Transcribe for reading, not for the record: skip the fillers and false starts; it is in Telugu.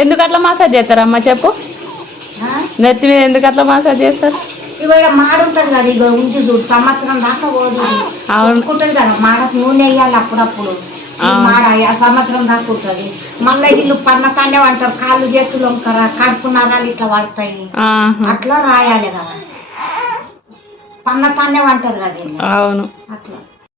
ఎందుకు అట్లా మసాజ్ చేస్తారమ్మా చెప్పు, నెత్తి మీద ఎందుకు అట్లా మసాజ్ చేస్తారు? ఇవాళ మాడ ఉంటుంది కదా, ఇక ఉంచి చూడు సంవత్సరం దాకా పోదు. ఉంటుంది కదా మాడకు నూనె వేయాలి అప్పుడప్పుడు, మాడ సంవత్సరం దాకా ఉంటుంది. మళ్ళీ వీళ్ళు పన్నకానే అంటారు, కాళ్ళు చేతులు వంకరా కడుపు నరాలు ఇట్లా పడతాయి, అట్లా రాయాలి కదా. పన్నకానే అంటారు కదా. అవును అట్లా.